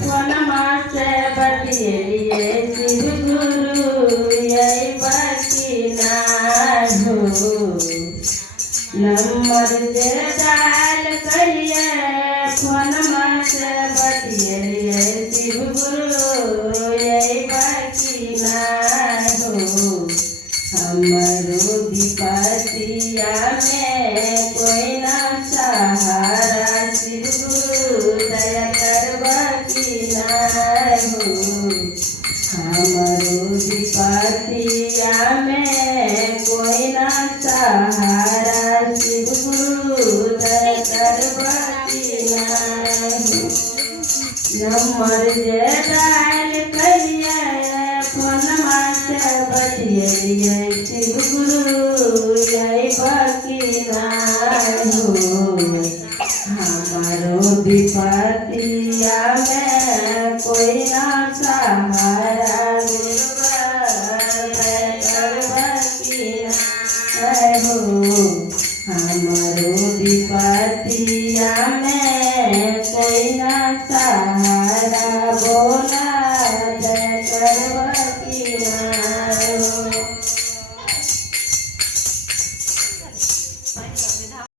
फोनमासे बतियलिए शिव गुरु यही बाकी ना हो नंबर जे डायल करिए फोनमासे बतियलिए शिव गुरु यही बाकी ना हो हमरो विपतिया में कोई ना सहारा शिव गुरु दया हमारो विपतिया में कोई ना सहारा शिव गुरु दया करवाती नंबर जे डायल करिए फोनमा से बतियलिए शिव गुरु यही बाकी ना हो हमारो विपतिया में कोई ना सहारा हमारो विपतिया में कोई ना सहारा बोला